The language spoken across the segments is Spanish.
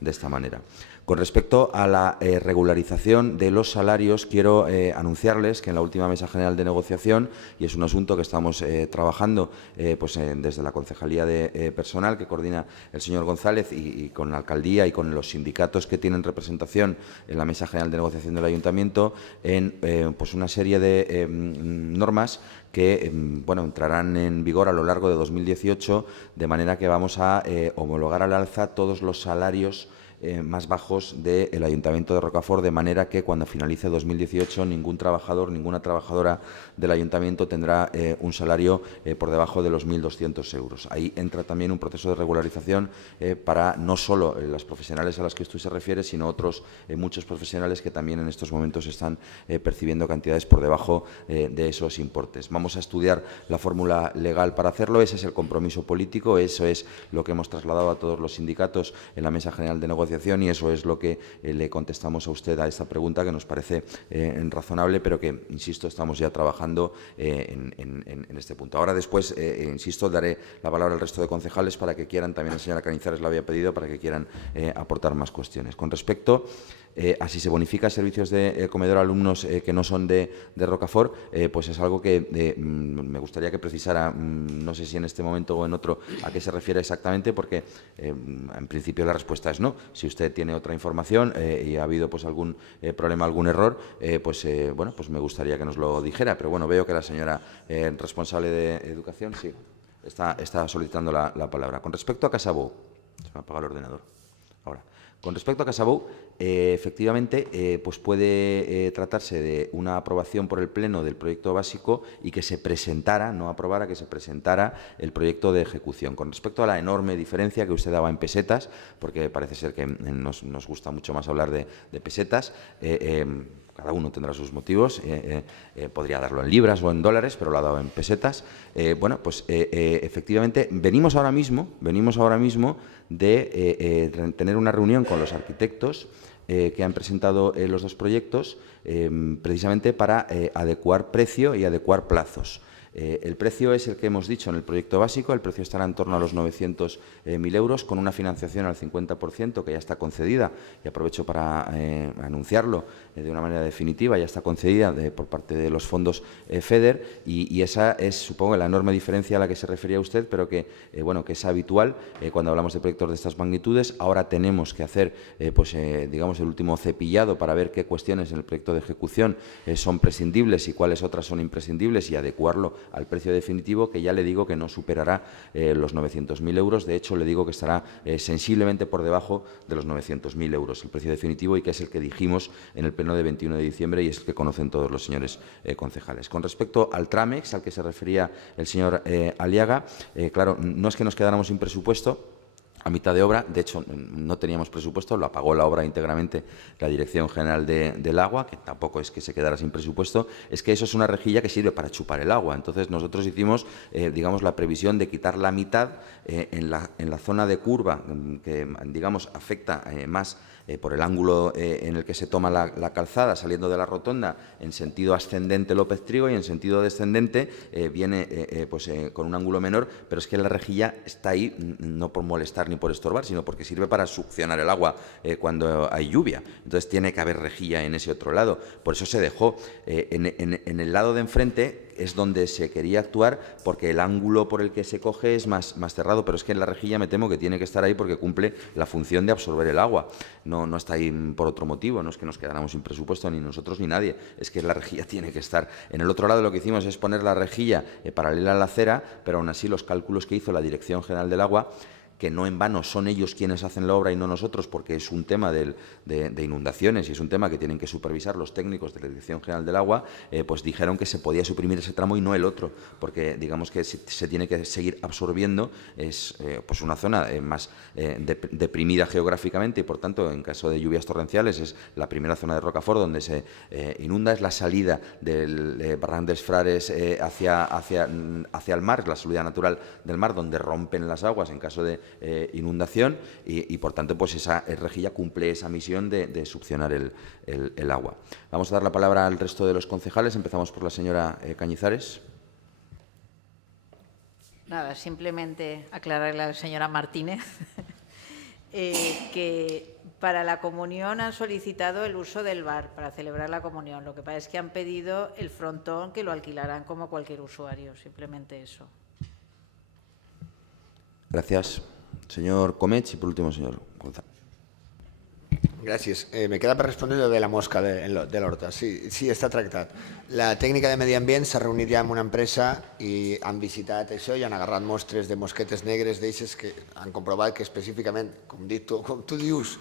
de esta manera. Con respecto a la regularización de los salarios, quiero anunciarles que en la última Mesa General de Negociación, y es un asunto que estamos trabajando desde la Concejalía de Personal, que coordina el señor González, y con la Alcaldía y con los sindicatos que tienen representación en la Mesa General de Negociación del Ayuntamiento, en una serie de normas que entrarán en vigor a lo largo de 2018, de manera que vamos a homologar al alza todos los salarios más bajos del Ayuntamiento de Rocafort, de manera que cuando finalice 2018 ningún trabajador, ninguna trabajadora del Ayuntamiento tendrá un salario por debajo de los 1.200 euros. Ahí entra también un proceso de regularización para no solo las profesionales a las que usted se refiere, sino otros muchos profesionales que también en estos momentos están percibiendo cantidades por debajo de esos importes. Vamos a estudiar la fórmula legal para hacerlo. Ese es el compromiso político, eso es lo que hemos trasladado a todos los sindicatos en la Mesa General de Negociación, y eso es lo que le contestamos a usted a esta pregunta, que nos parece razonable, pero que, insisto, estamos ya trabajando en este punto. Ahora, después, insisto, daré la palabra al resto de concejales para que quieran, también la señora Cañizares lo había pedido, para que quieran aportar más cuestiones. Con respecto a si se bonifica servicios de comedor a alumnos que no son de Rocafort, pues es algo que me gustaría que precisara, no sé si en este momento o en otro, a qué se refiere exactamente, porque en principio la respuesta es no. Si usted tiene otra información y ha habido algún problema, algún error, pues me gustaría que nos lo dijera. Pero bueno, veo que la señora responsable de Educación sí está solicitando la palabra. Con respecto a Casabou, se me apaga el ordenador. Ahora, con respecto a Casabou, efectivamente, pues puede tratarse de una aprobación por el Pleno del proyecto básico y que se presentara, no aprobara, que se presentara el proyecto de ejecución. Con respecto a la enorme diferencia que usted daba en pesetas, porque parece ser que nos gusta mucho más hablar de pesetas, cada uno tendrá sus motivos, podría darlo en libras o en dólares, pero lo ha dado en pesetas. Efectivamente, venimos ahora mismo de tener una reunión con los arquitectos que han presentado los dos proyectos, precisamente para adecuar precio y adecuar plazos. El precio es el que hemos dicho en el proyecto básico, el precio estará en torno a los 900.000 euros, con una financiación al 50% que ya está concedida, y aprovecho para anunciarlo de una manera definitiva, ya está concedida por parte de los fondos FEDER, y esa es, supongo, la enorme diferencia a la que se refería usted, pero que es habitual cuando hablamos de proyectos de estas magnitudes. Ahora tenemos que hacer, digamos, el último cepillado para ver qué cuestiones en el proyecto de ejecución son prescindibles y cuáles otras son imprescindibles, y adecuarlo al precio definitivo, que ya le digo que no superará los 900.000 euros. De hecho, le digo que estará sensiblemente por debajo de los 900.000 euros el precio definitivo, y que es el que dijimos en el pleno de 21 de diciembre y es el que conocen todos los señores concejales. Con respecto al Tramex, al que se refería el señor Aliaga, claro, no es que nos quedáramos sin presupuesto a mitad de obra. De hecho, no teníamos presupuesto, lo pagó la obra íntegramente la Dirección General del Agua, que tampoco es que se quedara sin presupuesto, es que eso es una rejilla que sirve para chupar el agua. Entonces, nosotros hicimos, digamos, la previsión de quitar la mitad en la zona de curva que, digamos, afecta más por el ángulo en el que se toma la calzada saliendo de la rotonda en sentido ascendente López Trigo, y en sentido descendente viene con un ángulo menor, pero es que la rejilla está ahí no por molestar ni por estorbar, sino porque sirve para succionar el agua cuando hay lluvia. Entonces tiene que haber rejilla en ese otro lado. Por eso se dejó en el lado de enfrente, es donde se quería actuar, porque el ángulo por el que se coge es más cerrado, pero es que en la rejilla me temo que tiene que estar ahí porque cumple la función de absorber el agua. No está ahí por otro motivo, no es que nos quedáramos sin presupuesto, ni nosotros ni nadie, es que la rejilla tiene que estar. En el otro lado lo que hicimos es poner la rejilla paralela a la acera, pero aún así los cálculos que hizo la Dirección General del Agua, que no en vano son ellos quienes hacen la obra y no nosotros, porque es un tema de inundaciones y es un tema que tienen que supervisar los técnicos de la Dirección General del Agua, pues dijeron que se podía suprimir ese tramo y no el otro, porque digamos que se tiene que seguir absorbiendo, es pues una zona más deprimida geográficamente, y por tanto, en caso de lluvias torrenciales, es la primera zona de Rocafort donde se inunda, es la salida del Barranc dels Frares hacia el mar, es la salida natural del mar, donde rompen las aguas en caso de inundación, y por tanto pues esa rejilla cumple esa misión de succionar el agua. Vamos a dar la palabra al resto de los concejales. Empezamos por la señora Cañizares. Nada, simplemente aclararle a la señora Martínez que Para la comunión han solicitado el uso del bar para celebrar la comunión. Lo que pasa es que han pedido el frontón, que lo alquilarán como cualquier usuario, simplemente eso. Gracias. Señor Comech y por último, señor González. Gràcies. Me queda per respondre lo de la mosca de l'Horta. Sí, està tractat. La tècnica de medi ambient s'ha reunit ja amb una empresa i han visitat això i han agarrat mostres de mosquetes negres d'eixes que han comprovat que específicament, com tu dius,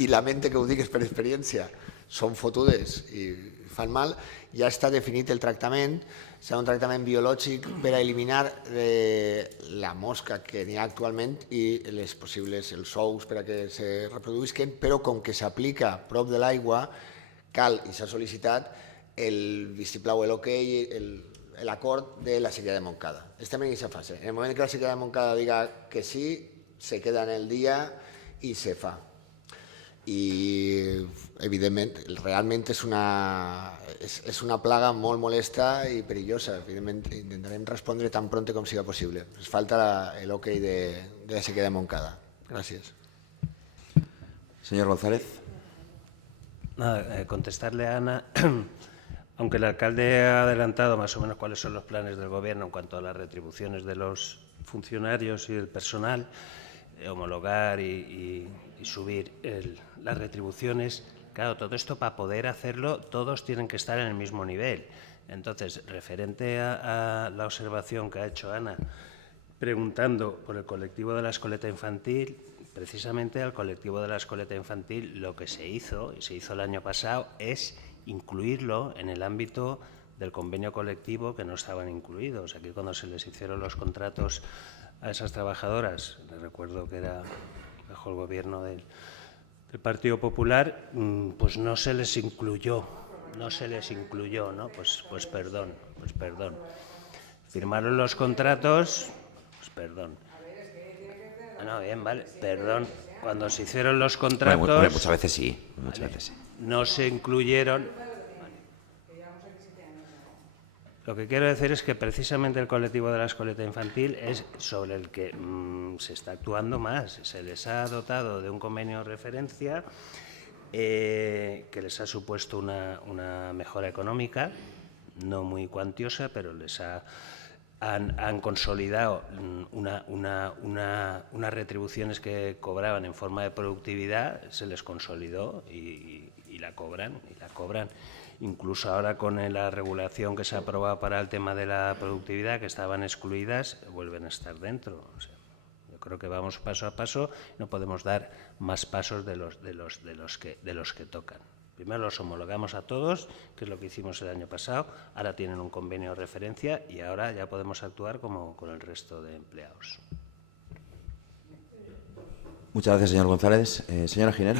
i lamento que ho digues per experiència, són fotudes i fan mal. Ja està definit el tractament, serà un tractament biològic per a eliminar la mosca que n'hi ha actualment i els possibles, els ous per a que se reproduïsquen, però com que s'aplica prop de l'aigua, cal, i s'ha sol·licitat, el vistiplau, l'ok, l'acord de la sequía de Montcada. Estem en aquesta fase. En el moment que la sequía de Montcada diga que sí, se queda en el dia i se fa. I, evidentment, realment és una plaga molt molesta i perillosa. Evidentment, intentarem respondre tan pronto com siga possible. Ens falta l'ok de la sequía de Montcada. Gràcies. Señor González. Contestarle a Ana, aunque el alcalde ha adelantado más o menos cuáles son los planes del Gobierno en cuanto a las retribuciones de los funcionarios y del personal, homologar y subir las retribuciones. Claro, todo esto para poder hacerlo todos tienen que estar en el mismo nivel. Entonces, referente a la observación que ha hecho Ana, preguntando por el colectivo de la escoleta infantil, precisamente al colectivo de la escoleta infantil lo que se hizo, y se hizo el año pasado, es incluirlo en el ámbito del convenio colectivo que no estaban incluidos. Aquí cuando se les hicieron los contratos a esas trabajadoras, les recuerdo que era bajo el gobierno del Partido Popular, pues no se les incluyó, ¿no? Pues perdón. Firmaron los contratos, pues perdón. No, bien, vale, perdón. Cuando se hicieron los contratos... Bueno, muchas veces sí, veces sí. No se incluyeron... Lo que quiero decir es que precisamente el colectivo de la escoleta infantil es sobre el que se está actuando más. Se les ha dotado de un convenio de referencia que les ha supuesto una mejora económica, no muy cuantiosa, pero han consolidado unas retribuciones que cobraban en forma de productividad, se les consolidó y la cobran. Incluso ahora con la regulación que se ha aprobado para el tema de la productividad, que estaban excluidas, vuelven a estar dentro. O sea, yo creo que vamos paso a paso, no podemos dar más pasos de los que tocan. Primero los homologamos a todos, que es lo que hicimos el año pasado, ahora tienen un convenio de referencia y ahora ya podemos actuar como con el resto de empleados. Muchas gracias, señor González. Señora Giner,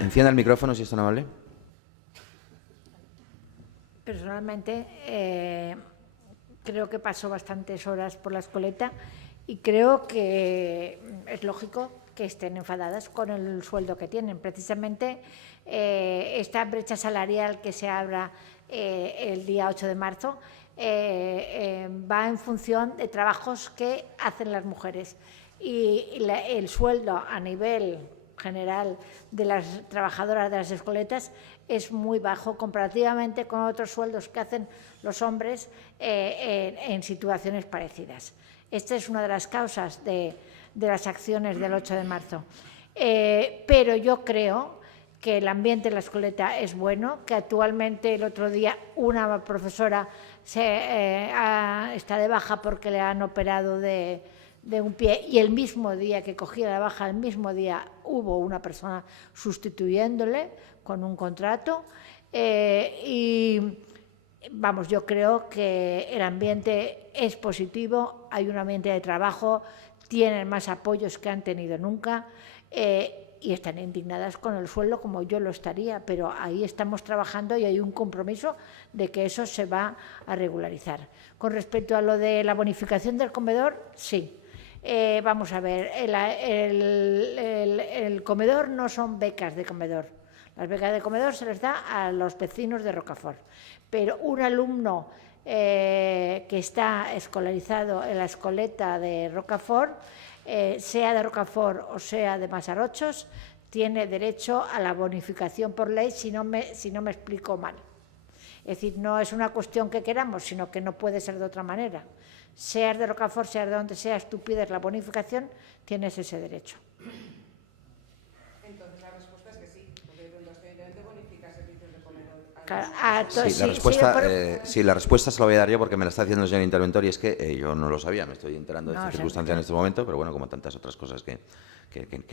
encienda el micrófono si es tan amable. Personalmente, creo que paso bastantes horas por la escoleta y creo que es lógico que estén enfadadas con el sueldo que tienen. Precisamente esta brecha salarial que se abra el día 8 de marzo va en función de trabajos que hacen las mujeres y el sueldo a nivel general de las trabajadoras de las escoletas es muy bajo comparativamente con otros sueldos que hacen los hombres en situaciones parecidas. Esta es una de las causas de las acciones del 8 de marzo. Pero yo creo que el ambiente en la escoleta es bueno, que actualmente el otro día una profesora está de baja porque le han operado de un pie y el mismo día que cogía la baja, el mismo día hubo una persona sustituyéndole con un contrato y vamos, yo creo que el ambiente es positivo, hay un ambiente de trabajo, tienen más apoyos que han tenido nunca y están indignadas con el sueldo como yo lo estaría, pero ahí estamos trabajando y hay un compromiso de que eso se va a regularizar. Con respecto a lo de la bonificación del comedor, sí. Vamos a ver, el comedor no son becas de comedor. Las becas de comedor se les da a los vecinos de Rocafort. Pero un alumno que está escolarizado en la escoleta de Rocafort, sea de Rocafort o sea de Masarrochos, tiene derecho a la bonificación por ley si no me explico mal. Es decir, no es una cuestión que queramos, sino que no puede ser de otra manera. Seas de Rocafort, seas de donde seas, tú pides la bonificación, tienes ese derecho. Entonces la respuesta es que sí, porque nuestro ayuntamiento bonifica servicios de comedor. La respuesta se la voy a dar yo porque me la está haciendo el señor interventor y es que yo no lo sabía, me estoy enterando de esta circunstancia en este momento, pero bueno, como tantas otras cosas que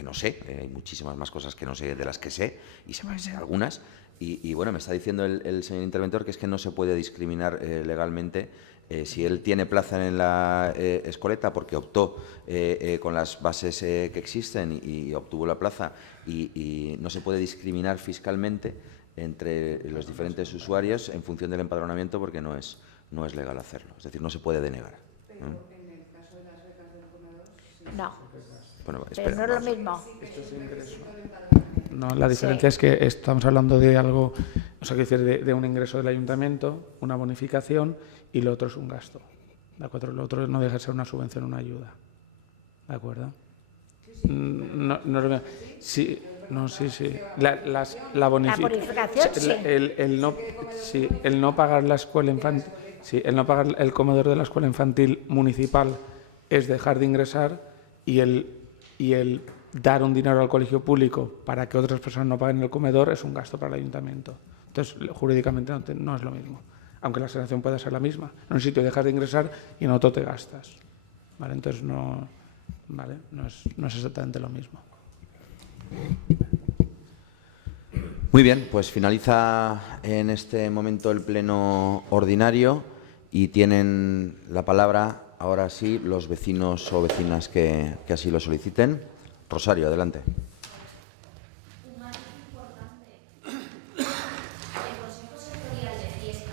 no sé, hay muchísimas más cosas que no sé de las que sé y se parecen algunas. Y bueno, me está diciendo el señor interventor que es que no se puede discriminar legalmente si él tiene plaza en la escoleta porque optó con las bases que existen y obtuvo la plaza y no se puede discriminar fiscalmente entre los diferentes usuarios en función del empadronamiento porque no es legal hacerlo. Es decir, no se puede denegar. Pero en el caso de las becas del comedor, sí. No, Bueno, pero no es lo mismo. No, la diferencia es que estamos hablando de algo, o sea, de un ingreso del ayuntamiento, una bonificación, y lo otro es un gasto. ¿De acuerdo? Lo otro no deja de ser una subvención, una ayuda. ¿De acuerdo? Sí. La bonificación, sí. El no pagar la escuela infantil, el no pagar el comedor de la escuela infantil municipal es dejar de ingresar y el dar un dinero al colegio público para que otras personas no paguen el comedor es un gasto para el ayuntamiento. Entonces, jurídicamente no es lo mismo, aunque la sensación pueda ser la misma. En un sitio dejas de ingresar y en otro te gastas. ¿Vale? Entonces, no es exactamente lo mismo. Muy bien, pues finaliza en este momento el pleno ordinario y tienen la palabra ahora sí los vecinos o vecinas que así lo soliciten. Rosario, adelante. Un matiz importante. El Consejo Sectorial de Fiestas,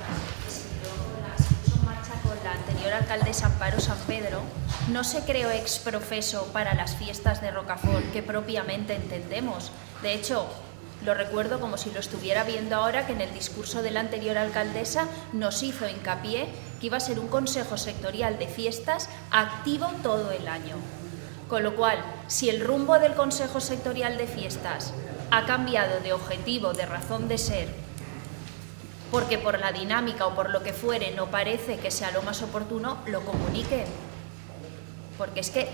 que se puso en marcha con la anterior alcaldesa Amparo San Pedro, no se creó ex profeso para las fiestas de Rocafort que propiamente entendemos. De hecho, lo recuerdo como si lo estuviera viendo ahora, que en el discurso de la anterior alcaldesa nos hizo hincapié que iba a ser un Consejo Sectorial de Fiestas activo todo el año. Con lo cual, si el rumbo del Consejo Sectorial de Fiestas ha cambiado de objetivo, de razón de ser, porque por la dinámica o por lo que fuere no parece que sea lo más oportuno, lo comuniquen. Porque es que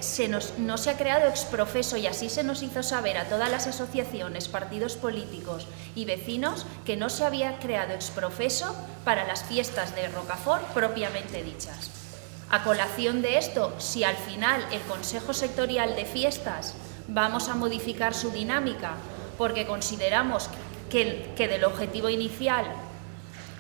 no se ha creado exprofeso y así se nos hizo saber a todas las asociaciones, partidos políticos y vecinos que no se había creado exprofeso para las fiestas de Rocafort propiamente dichas. A colación de esto, si al final el Consejo Sectorial de Fiestas vamos a modificar su dinámica porque consideramos que del objetivo inicial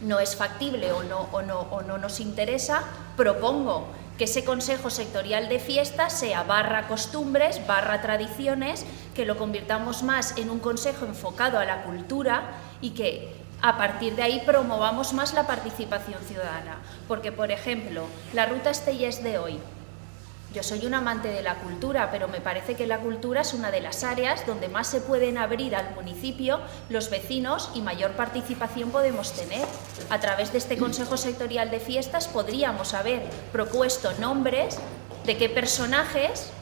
no es factible o no nos interesa, propongo que ese Consejo Sectorial de Fiestas sea / costumbres, / tradiciones, que lo convirtamos más en un consejo enfocado a la cultura y que a partir de ahí promovamos más la participación ciudadana. Porque, por ejemplo, la Ruta Estellés de hoy. Yo soy un amante de la cultura, pero me parece que la cultura es una de las áreas donde más se pueden abrir al municipio los vecinos y mayor participación podemos tener. A través de este Consejo Sectorial de Fiestas podríamos haber propuesto nombres de qué personajes,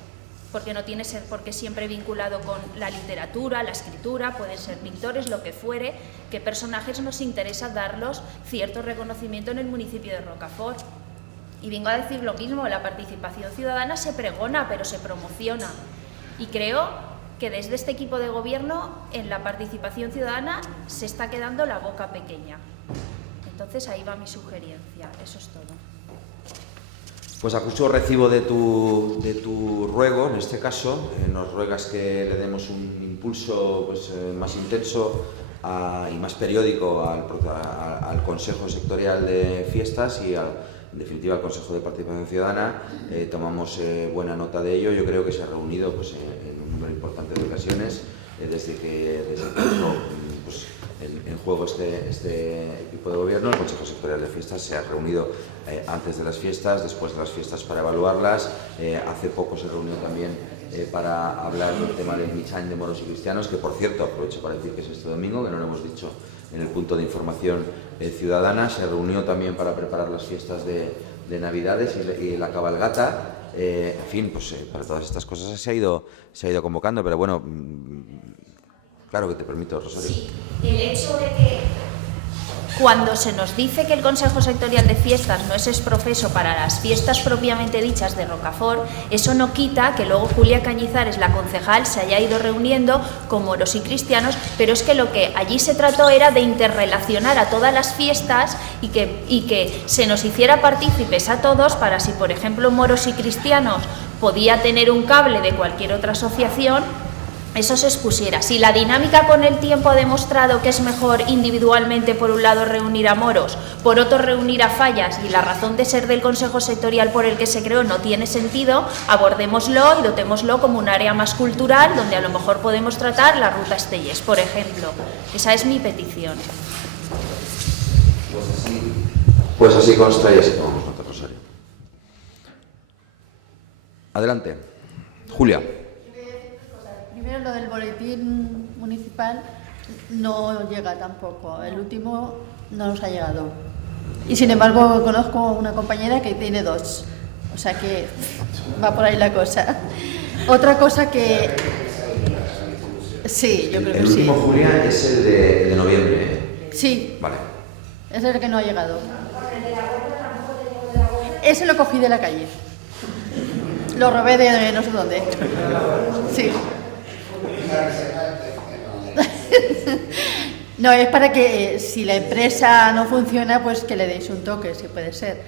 porque no tiene por qué siempre vinculado con la literatura, la escritura, pueden ser pintores, lo que fuere, qué personajes nos interesa darlos cierto reconocimiento en el municipio de Rocafort. Y vengo a decir lo mismo, la participación ciudadana se pregona, pero se promociona. Y creo que desde este equipo de gobierno, en la participación ciudadana, se está quedando la boca pequeña. Entonces, ahí va mi sugerencia. Eso es todo. Pues acuso recibo de tu ruego, en este caso, nos ruegas que le demos un impulso más intenso y más periódico al Consejo Sectorial de Fiestas y en definitiva al Consejo de Participación Ciudadana. Tomamos buena nota de ello. Yo creo que se ha reunido en un número importante de ocasiones desde que puso en juego este equipo de gobierno. El Consejo Sectorial de Fiestas se ha reunido antes de las fiestas, después de las fiestas para evaluarlas. Hace poco se reunió también para hablar del tema del Michain de moros y cristianos, que por cierto, aprovecho para decir que es este domingo, que no lo hemos dicho en el punto de información ciudadana. Se reunió también para preparar las fiestas de Navidades y la cabalgata. En fin, para todas estas cosas se ha ido convocando, pero bueno, Claro que te permito, Rosario. Sí, el hecho de que cuando se nos dice que el Consejo Sectorial de Fiestas no es exprofeso para las fiestas propiamente dichas de Rocafort, eso no quita que luego Julia Cañizares, la concejal, se haya ido reuniendo con moros y cristianos, pero es que lo que allí se trató era de interrelacionar a todas las fiestas y que se nos hiciera partícipes a todos para si, por ejemplo, moros y cristianos podía tener un cable de cualquier otra asociación, eso se expusiera. Si la dinámica con el tiempo ha demostrado que es mejor individualmente, por un lado, reunir a moros, por otro, reunir a fallas, y la razón de ser del Consejo Sectorial por el que se creó no tiene sentido, abordémoslo y dotémoslo como un área más cultural, donde a lo mejor podemos tratar la ruta Estellés, por ejemplo. Esa es mi petición. Pues así consta y así tomamos nota, Rosario. Adelante. Julia. Primero, lo del boletín municipal no llega tampoco. El último no nos ha llegado. Y sin embargo, conozco una compañera que tiene 2. O sea que va por ahí la cosa. Otra cosa que... Sí, yo creo que sí. El último, Julia, es el de noviembre. Sí. Vale. Es el que no ha llegado. Ese lo cogí de la calle. Lo robé de no sé dónde. Sí. No, es para que si la empresa no funciona, pues que le deis un toque, si puede ser.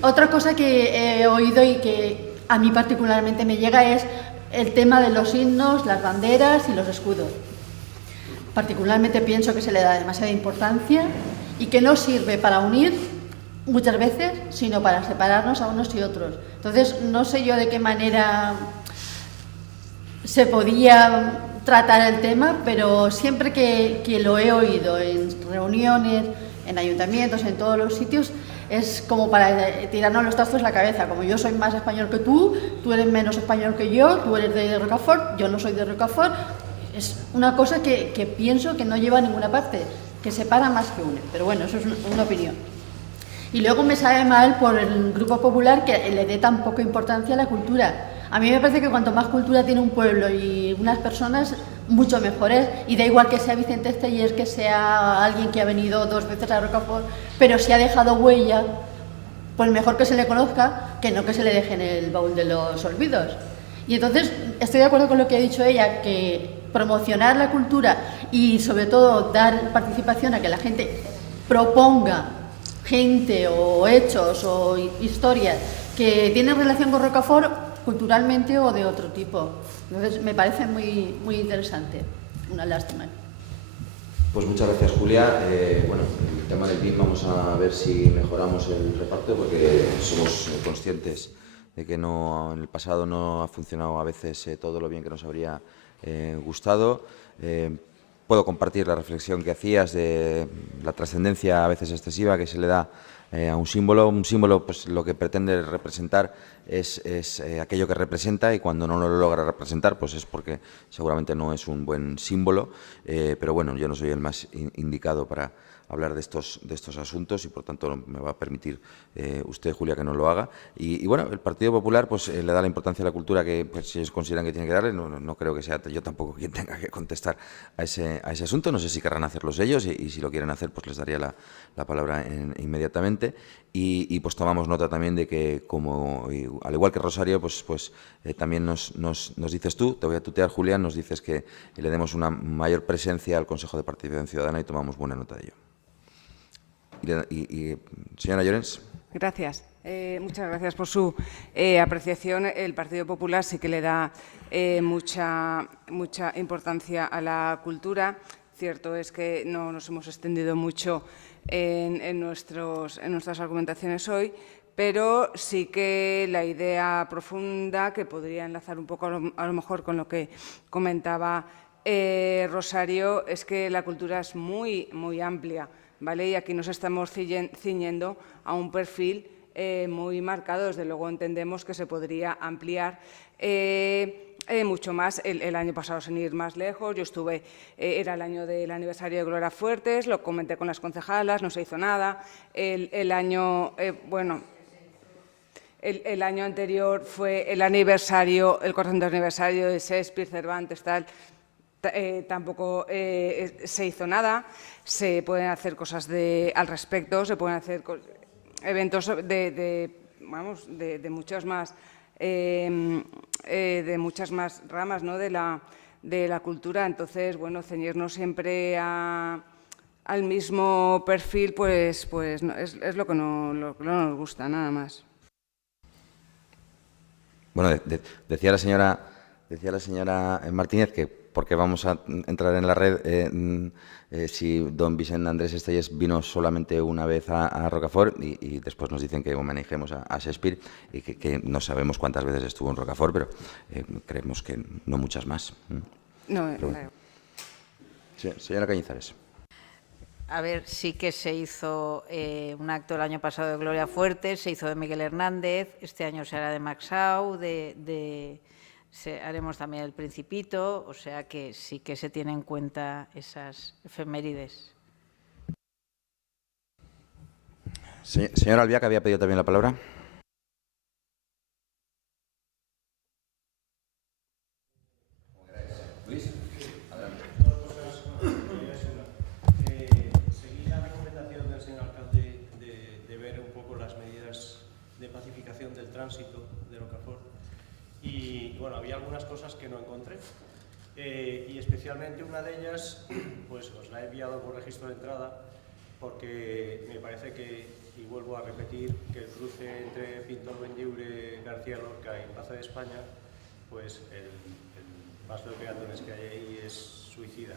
Otra cosa que he oído y que a mí particularmente me llega es el tema de los himnos, las banderas y los escudos. Particularmente pienso que se le da demasiada importancia y que no sirve para unir muchas veces, sino para separarnos a unos y otros. Entonces, no sé yo de qué manera se podía tratar el tema, pero siempre que lo he oído en reuniones, en ayuntamientos, en todos los sitios, es como para tirarnos los tazos en la cabeza. Como yo soy más español que tú eres menos español que yo, tú eres de Rocafort, yo no soy de Rocafort. Es una cosa que pienso que no lleva a ninguna parte, que separa más que une. Pero bueno, eso es una opinión. Y luego me sabe mal por el Grupo Popular que le dé tan poca importancia a la cultura. A mí me parece que cuanto más cultura tiene un pueblo y unas personas, mucho mejor es. Y da igual que sea Vicente Estellés, que sea alguien que ha venido 2 veces a Rocafort, pero si ha dejado huella, pues mejor que se le conozca que no que se le deje en el baúl de los olvidos. Y entonces estoy de acuerdo con lo que ha dicho ella, que promocionar la cultura y sobre todo dar participación a que la gente proponga gente o hechos o historias que tienen relación con Rocafort culturalmente o de otro tipo. Entonces me parece muy, muy interesante. Una lástima. Pues muchas gracias, Julia. Bueno, el tema del BIM vamos a ver si mejoramos el reparto, porque somos conscientes de que en el pasado no ha funcionado a veces todo lo bien que nos habría gustado. Puedo compartir la reflexión que hacías de la trascendencia a veces excesiva que se le da a un símbolo. Un símbolo, pues lo que pretende representar es aquello que representa, y cuando no lo logra representar, pues es porque seguramente no es un buen símbolo. Pero bueno, yo no soy el más indicado para hablar de estos asuntos y, por tanto, me va a permitir usted, Julia, que no lo haga. Y bueno, el Partido Popular pues le da la importancia a la cultura que pues, ellos consideran que tiene que darle. No creo que sea yo tampoco quien tenga que contestar a ese asunto. No sé si querrán hacerlos ellos, y si lo quieren hacer, pues les daría la palabra inmediatamente. Y pues tomamos nota también de que, como al igual que Rosario, pues también nos dices tú, te voy a tutear, Julián, nos dices que le demos una mayor presencia al Consejo de Participación Ciudadana, y tomamos buena nota de ello. Señora Llorens. Gracias. Muchas gracias por su apreciación. El Partido Popular sí que le da mucha importancia a la cultura. Cierto es que no nos hemos extendido mucho en nuestras argumentaciones hoy, pero sí que la idea profunda, que podría enlazar un poco a lo mejor con lo que comentaba Rosario, es que la cultura es muy, muy amplia, ¿vale? Y aquí nos estamos ciñendo a un perfil muy marcado. Desde luego entendemos que se podría ampliar mucho más. El año pasado, sin ir más lejos, yo estuve, era el año del aniversario de Gloria Fuertes, lo comenté con las concejalas, no se hizo nada. El año anterior fue el 400 aniversario de Shakespeare, Cervantes, tal. tampoco se hizo nada. Se pueden hacer cosas al respecto, se pueden hacer eventos de muchas más ramas, ¿no?, de la cultura. Entonces, bueno, ceñirnos siempre al mismo perfil, pues no, es lo que no nos gusta, nada más. Bueno, decía la señora Martínez que porque vamos a entrar en la red si don Vicente Andrés Estellés vino solamente una vez a Rocafort y después nos dicen que homenajemos a Shakespeare y que no sabemos cuántas veces estuvo en Rocafort, pero creemos que no muchas más. No, Bueno. Sí, señora Cañizares. A ver, sí que se hizo un acto el año pasado de Gloria Fuertes, se hizo de Miguel Hernández, este año se hará de Maxau, haremos también el Principito, o sea que sí que se tienen en cuenta esas efemérides. Señora Albiac, había pedido también la palabra. Seguí la recomendación del señor alcalde de ver un poco las medidas de pacificación del tránsito de Rocafort y bueno, había algunas cosas que no encontré y especialmente una de ellas pues os la he enviado por registro de entrada porque me parece que, y vuelvo a repetir, que el cruce entre Pintor Benlliure, García Lorca y Plaza de España, pues el paso de peatones que hay ahí es suicida.